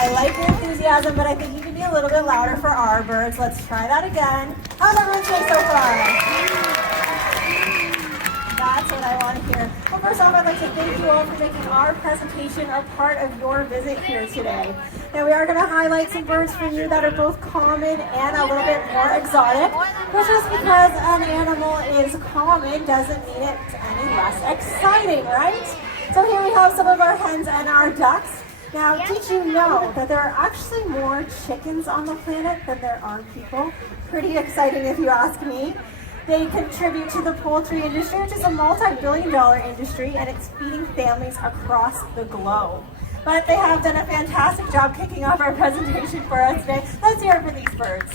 I like your enthusiasm, but I think you can be a little bit louder for our birds. Let's try that again. How's everyone doing so far? That's what I want to hear. Well, first off, I'd like to thank you all for making our presentation a part of your visit here today. Now, we are going to highlight some birds for you that are both common and a little bit more exotic. But just because an animal is common doesn't mean it's any less exciting, right? So here we have some of our hens and our ducks. Now, did you know that there are actually more chickens on the planet than there are people? Pretty exciting if you ask me. They contribute to the poultry industry, which is a multi-billion-dollar industry, and it's feeding families across the globe. But they have done a fantastic job kicking off our presentation for us today. Let's hear it for these birds.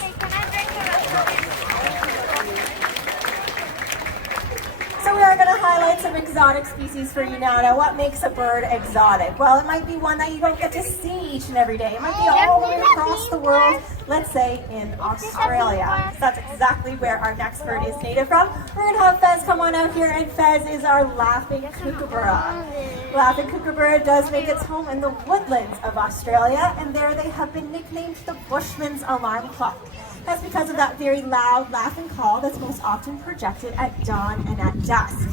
So we are going to highlight some exotic species for you now. Now, what makes a bird exotic? Well, it might be one that you don't get to see each and every day. It might be all the way across the world, let's say in Australia. So that's exactly where our next bird is native from. We're going to have Fez come on out here, and Fez is our laughing kookaburra. Laughing kookaburra does make its home in the woodlands of Australia, and there they have been nicknamed the Bushman's alarm clock. That's because of that very loud, laughing call that's most often projected at dawn and at dusk.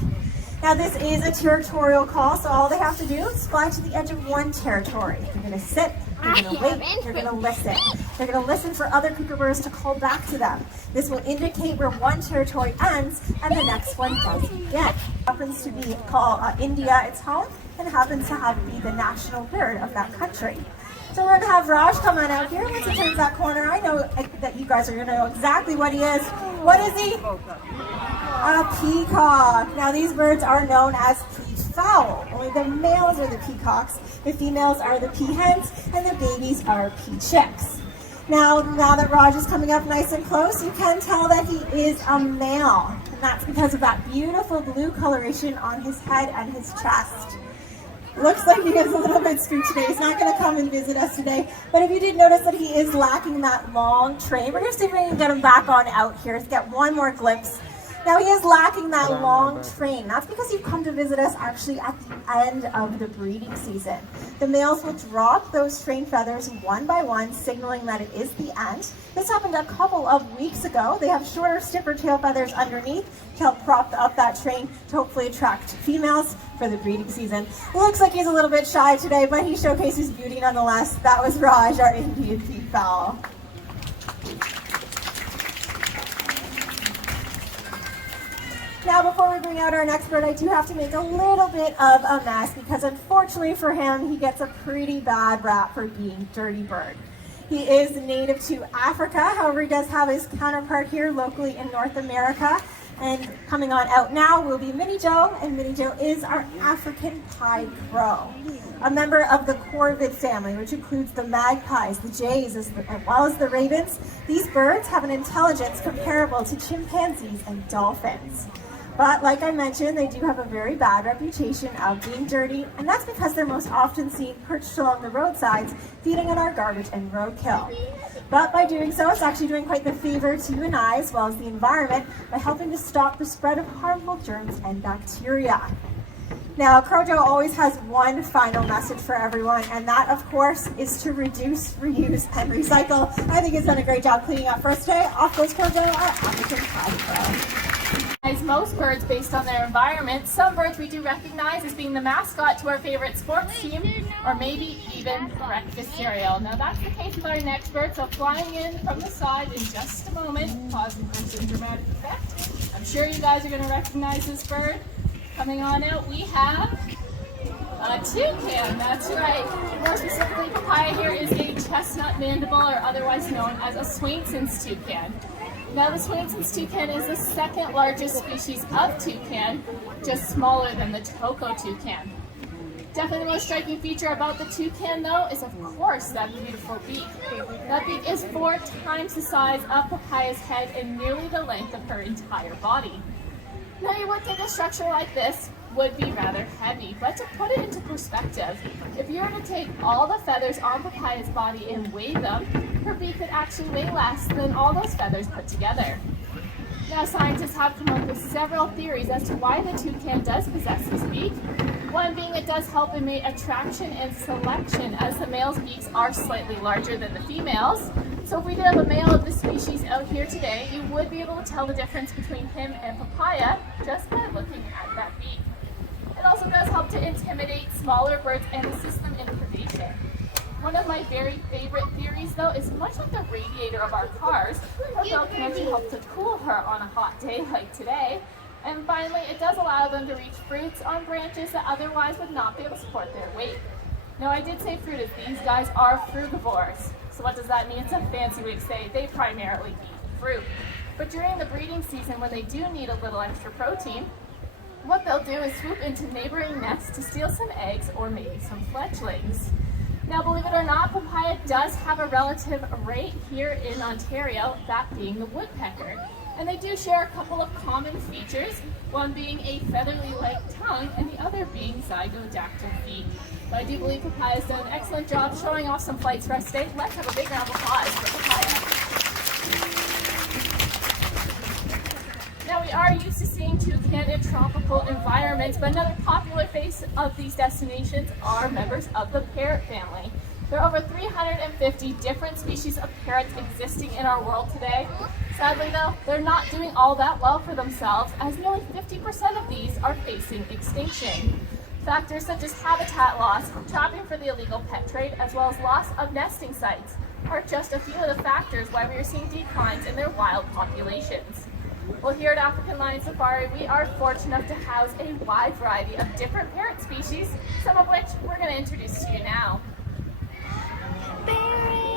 Now, this is a territorial call, so all they have to do is fly to the edge of one territory. You're going to sit, you're going to wait, you're going to listen. They're going to listen for other kookaburras to call back to them. This will indicate where one territory ends and the next one does begin. Happens to be called India its home, and happens to be the national bird of that country. So we're going to have Raj come on out here. Once he turns that corner, I know that you guys are going to know exactly what he is. What is he? A peacock. Now, these birds are known as peafowl. Only the males are the peacocks, the females are the peahens, and the babies are peachicks. Now that Raj is coming up nice and close, you can tell that he is a male. And that's because of that beautiful blue coloration on his head and his chest. Looks like he is a little bit spooked today. He's not going to come and visit us today. But if you did notice that he is lacking that long train, we're going to see if we can get him back on out here. Let's get one more glimpse. Now, he is lacking that long train. That's because you've come to visit us actually at the end of the breeding season. The males will drop those train feathers one by one, signaling that it is the end. This happened a couple of weeks ago. They have shorter, stiffer tail feathers underneath to help prop up that train to hopefully attract females for the breeding season. It looks like he's a little bit shy today, but he showcased his beauty nonetheless. That was Raj, our Indian peafowl. Now, before we bring out our next bird, I do have to make a little bit of a mess because unfortunately for him, he gets a pretty bad rap for being dirty bird. He is native to Africa, however, he does have his counterpart here locally in North America. And coming on out now will be Minnie Joe, and Minnie Joe is our African pied crow, a member of the corvid family, which includes the magpies, the jays, as well as the ravens. These birds have an intelligence comparable to chimpanzees and dolphins. But like I mentioned, they do have a very bad reputation of being dirty, and that's because they're most often seen perched along the roadsides, feeding on our garbage and roadkill. But by doing so, it's actually doing quite the favor to you and I, as well as the environment, by helping to stop the spread of harmful germs and bacteria. Now, Crow Joe always has one final message for everyone, and that, of course, is to reduce, reuse, and recycle. I think he's done a great job cleaning up for us today. Off goes Crow Joe, our African pied crow. Most birds based on their environment. Some birds we do recognize as being the mascot to our favorite sports team, or maybe even breakfast cereal. Now that's the case with our next bird, so flying in from the side in just a moment, pausing for some dramatic effect. I'm sure you guys are going to recognize this bird. Coming on out, we have a toucan. That's right. More specifically, Papaya here is a chestnut mandible, or otherwise known as a Swainson's toucan. Now, the Swainson's toucan is the second largest species of toucan, just smaller than the Toco toucan. Definitely the most striking feature about the toucan, though, is of course that beautiful beak. That beak is 4 times the size of Papaya's head and nearly the length of her entire body. Now, you would think a structure like this would be rather heavy, but to put it into perspective, if you were to take all the feathers on Papaya's body and weigh them, her beak could actually weigh less than all those feathers put together. Now, scientists have come up with several theories as to why the toucan does possess this beak. One being it does help in mate attraction and selection, as the male's beaks are slightly larger than the females. So if we did have a male of this species out here today, you would be able to tell the difference between him and papaya just by looking at that beak. It also does help to intimidate smaller birds and assist them in predation. One of my very favorite theories, though, is much like the radiator of our cars, our bell can actually help to cool her on a hot day like today. And finally, it does allow them to reach fruits on branches that otherwise would not be able to support their weight. Now, I did say fruit, as these guys are frugivores. So what does that mean? It's a fancy way to say they primarily eat fruit. But during the breeding season, when they do need a little extra protein, what they'll do is swoop into neighboring nests to steal some eggs or maybe some fledglings. Now, believe it or not, papaya does have a relative right here in Ontario, that being the woodpecker. And they do share a couple of common features, one being a featherly-like tongue and the other being zygodactyl feet. But I do believe papaya's done an excellent job showing off some flights for us today. Let's have a big round of applause for papaya. Now, we are used to seeing toucan in tropical environments, but another popular face of these destinations are members of the parrot family. There are over 350 different species of parrots existing in our world today. Sadly, though, they're not doing all that well for themselves, as nearly 50% of these are facing extinction. Factors such as habitat loss, trapping for the illegal pet trade, as well as loss of nesting sites are just a few of the factors why we are seeing declines in their wild populations. Well, here at African Lion Safari, we are fortunate enough to house a wide variety of different parrot species, some of which we're going to introduce to you now.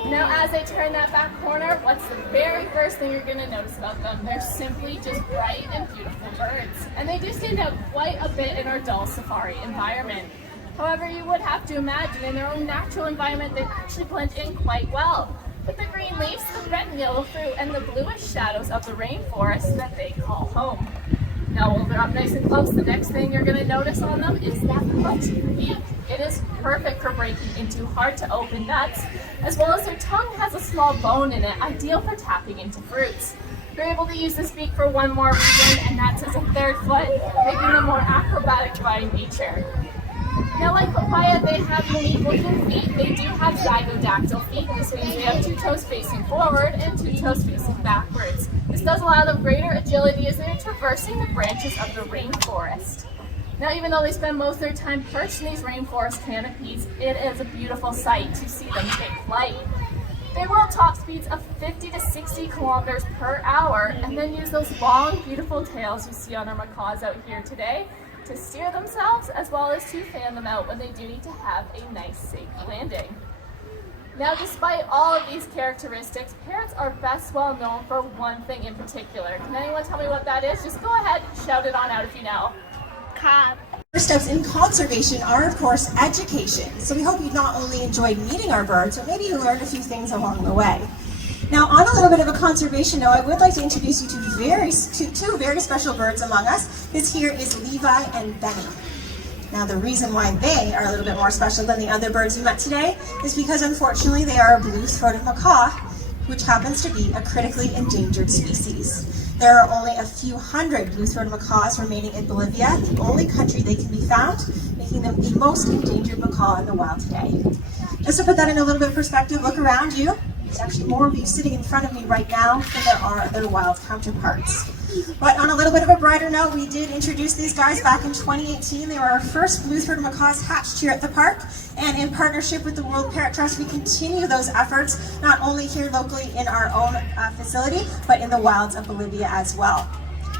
Now, as I turn that back corner, what's the very first thing you're going to notice about them? They're simply just bright and beautiful birds. And they do stand out quite a bit in our dull safari environment. However, you would have to imagine in their own natural environment, they actually blend in quite well, with the green leaves, the red and yellow fruit, and the bluish shadows of the rainforest that they call home. Now, while they're up nice and close, the next thing you're going to notice on them is that clutchy beak. It is perfect for breaking into hard-to-open nuts, as well as their tongue has a small bone in it, ideal for tapping into fruits. You're able to use this beak for one more reason, and that's as a third foot, making them more acrobatic by nature. Now, like papaya, they have unique looking feet. They do have zygodactyl feet. This means they have 2 toes facing forward and 2 toes facing backwards. This does allow them greater agility as they're traversing the branches of the rainforest. Now, even though they spend most of their time perched in these rainforest canopies, it is a beautiful sight to see them take flight. They will top speeds of 50 to 60 kilometers per hour and then use those long, beautiful tails you see on our macaws out here today to steer themselves, as well as to fan them out when they do need to have a nice, safe landing. Now, despite all of these characteristics, parrots are best well known for one thing in particular. Can anyone tell me what that is? Just go ahead and shout it on out if you know. First steps in conservation are, of course, education. So we hope you not only enjoyed meeting our birds, but maybe you learned a few things along the way. Now, on a little bit of a conservation note, I would like to introduce you to two very special birds among us. This here is Levi and Benny. Now, the reason why they are a little bit more special than the other birds we met today is because, unfortunately, they are a blue-throated macaw, which happens to be a critically endangered species. There are only a few hundred blue-throated macaws remaining in Bolivia, the only country they can be found, making them the most endangered macaw in the wild today. Just to put that in a little bit of perspective, look around you. There's actually more of you sitting in front of me right now than there are their wild counterparts. But on a little bit of a brighter note, we did introduce these guys back in 2018. They were our first blue-throated macaws hatched here at the park. And in partnership with the World Parrot Trust, we continue those efforts, not only here locally in our own facility, but in the wilds of Bolivia as well.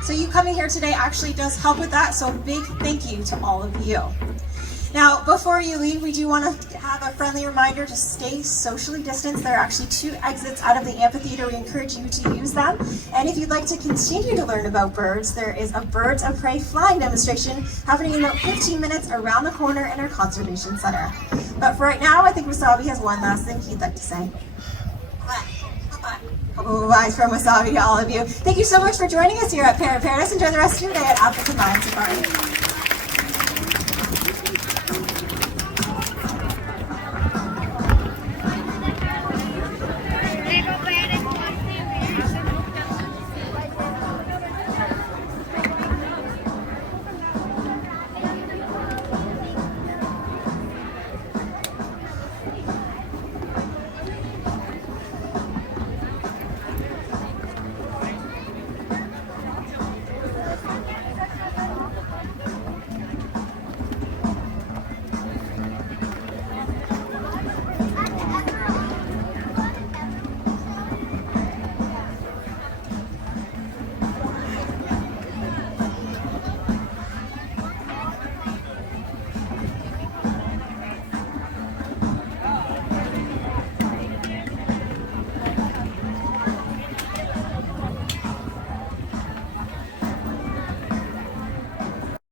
So you coming here today actually does help with that, so a big thank you to all of you. Now, before you leave, we do want to have a friendly reminder to stay socially distanced. There are actually 2 exits out of the amphitheater. We encourage you to use them. And if you'd like to continue to learn about birds, there is a Birds of Prey flying demonstration happening in about 15 minutes around the corner in our conservation center. But for right now, I think Wasabi has one last thing he'd like to say. Eyes from Wasabi to all of you. Thank you so much for joining us here at Parrot Paradise. Enjoy the rest of your day at African Lion Safari.